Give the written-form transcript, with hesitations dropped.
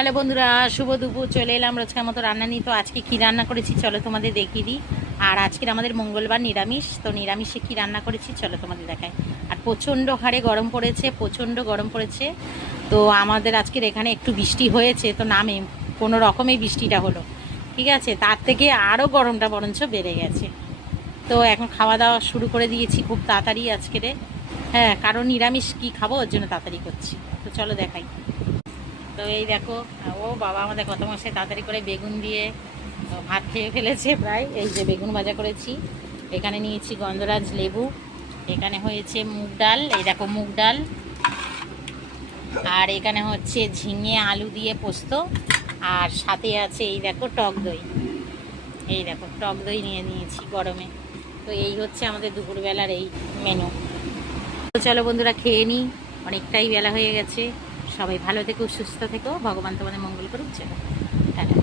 Hello বন্ধুরা, শুভ দুপুর। চলে এলাম রোজকার মতো রান্না নিয়ে। তো আজকে কি রান্না করেছি চলো তোমাদের দেখিয়ে দিই। আর আজকের আমাদের মঙ্গলবার নিরামিষ, তো নিরামিষে কি রান্না করেছি চলো তোমাদের দেখাই। আর প্রচণ্ড হারে গরম পড়েছে, প্রচণ্ড গরম পড়েছে। তো আমাদের আজকের এখানে একটু বৃষ্টি হয়েছে, তো নামে কোনো রকমেই বৃষ্টিটা হলো, ঠিক আছে। তার থেকে আরও গরমটা বরঞ্চ বেড়ে গেছে। তো এখন খাওয়া দাওয়া শুরু করে দিয়েছি খুব তাড়াতাড়ি আজকের। হ্যাঁ, কারণ নিরামিষ কি খাবো ওর জন্য তাড়াতাড়ি করছি। তো চলো দেখাই। তো এই দেখো, ও বাবা আমাদের কত মশাই তাড়াতাড়ি করে বেগুন দিয়ে ভাত খেয়ে ফেলেছে প্রায়। এই যে বেগুন ভাজা করেছি, এখানে নিয়েছি গন্ধরাজ লেবু, এখানে হয়েছে মুগ ডাল, এই দেখো মুগ ডাল, আর এখানে হচ্ছে ঝিঙে আলু দিয়ে পোস্ত, আর সাথে আছে এই দেখো টক দই। এই দেখো টক দই নিয়ে নিয়েছি গরমে। তো এই হচ্ছে আমাদের দুপুরবেলার এই মেনু। তো চলো বন্ধুরা খেয়ে নিই, অনেকটাই বেলা হয়ে গেছে। সবাই ভালো থেকো, সুস্থ থেকো, ভগবান তোমাদের মঙ্গল করুক। চলো টাটা।